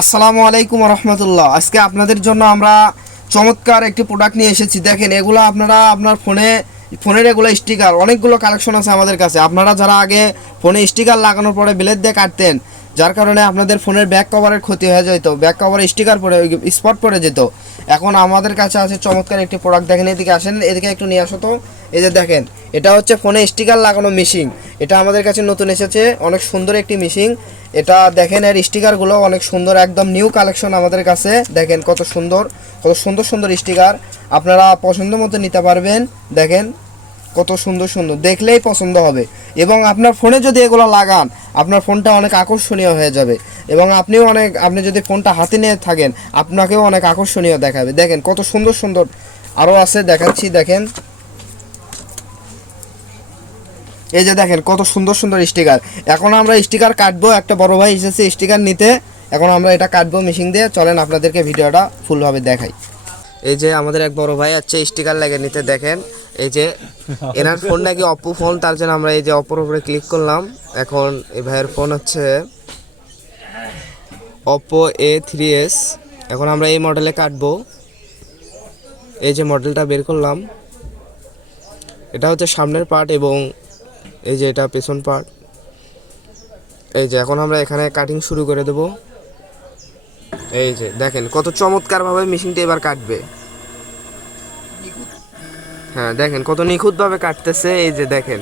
আসসালামু আলাইকুম রহমতুল্লাহ। আজকে আপনাদের জন্য আমরা চমৎকার একটি প্রোডাক্ট নিয়ে এসেছি। দেখেন, এগুলো আপনারা আপনার ফোনের এগুলো স্টিকার, অনেকগুলো কালেকশন আছে আমাদের কাছে। আপনারা যারা আগে ফোনে স্টিকার লাগানোর পরে ব্লেড দিয়ে কাটতেন, যার কারণে আপনাদের ফোনের ব্যাক কভারের ক্ষতি হয়ে যেত, ব্যাক কভারে স্টিকার পড়ে স্পট পড়ে যেত। এখন আমাদের কাছে আছে চমৎকার একটি প্রোডাক্ট। দেখেন, এদিকে আসেন, এদিকে একটু নিয়ে আসো তো। এই যে দেখেন, এটা হচ্ছে ফোনে স্টিকার লাগানো মেশিন। এটা আমাদের কাছে নতুন এসেছে, অনেক সুন্দর একটি মেশিন। এটা দেখেন, এর স্টিকারগুলো অনেক সুন্দর, একদম নিউ কালেকশন আমাদের কাছে। দেখেন কত সুন্দর সুন্দর সুন্দর স্টিকার, আপনারা পছন্দ মতো নিতে পারবেন। দেখেন কত সুন্দর সুন্দর, দেখলেই পছন্দ হবে। এবং আপনার ফোনে যদি এগুলো লাগান, আপনার ফোনটা অনেক আকর্ষণীয় হয়ে যাবে। এবং আপনি যদি ফোনটা হাতে নিয়ে থাকেন, আপনাকেও অনেক আকর্ষণীয় দেখাবে। দেখেন কত সুন্দর সুন্দর আরও আছে, দেখাচ্ছি। দেখেন, এই যে দেখেন কত সুন্দর সুন্দর স্টিকার। এখন আমরা স্টিকার কাটবো, একটা বড় ভাই এসেছে স্টিকার নিতে। এখন আমরা এটা কাটবো মেশিন দিয়ে। চলেন আপনাদেরকে ভিডিওটা ফুলভাবে দেখাই। এই যে আমাদের এক বড় ভাই আছে স্টিকার লাগিয়ে নিতে। দেখেন, এই যে এনার ফোন নাকি অপো ফোন, তার জন্য আমরা এই যে অপোর উপরে ক্লিক করলাম। এখন এই ভাইয়ের ফোন হচ্ছে অপো A3s। এখন আমরা এই মডেলে কাটবো। এই যে মডেলটা বের করলাম, এটা হচ্ছে সামনের পার্ট এবং এই যে এটা পেছন পার্ট। এই যে এখন আমরা এখানে কাটিং শুরু করে দেব। এই যে দেখেন কত চমৎকারভাবে মেশিনটা এবার কাটবে। হ্যাঁ, দেখেন কত নিখুঁতভাবে কাটতেছে। এই যে দেখেন,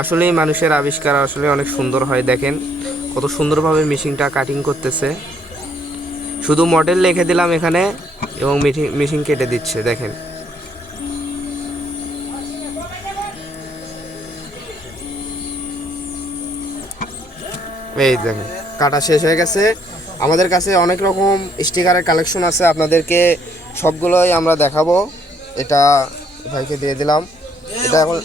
আসলেই মানুষের আবিষ্কার আসলে অনেক সুন্দর হয়। দেখেন কত সুন্দরভাবে মেশিনটা কাটিং করতেছে। শুধু মডেল লিখে দিলাম এখানে এবং মেশিন কেটে দিচ্ছে। দেখেন, এই দেখেন কাটা শেষ হয়ে গেছে। আমাদের কাছে অনেক রকম স্টিকারের কালেকশন আছে, আপনাদেরকে সবগুলোই আমরা দেখাবো। এটা ভাইকে দিয়ে দিলাম। এটা এখন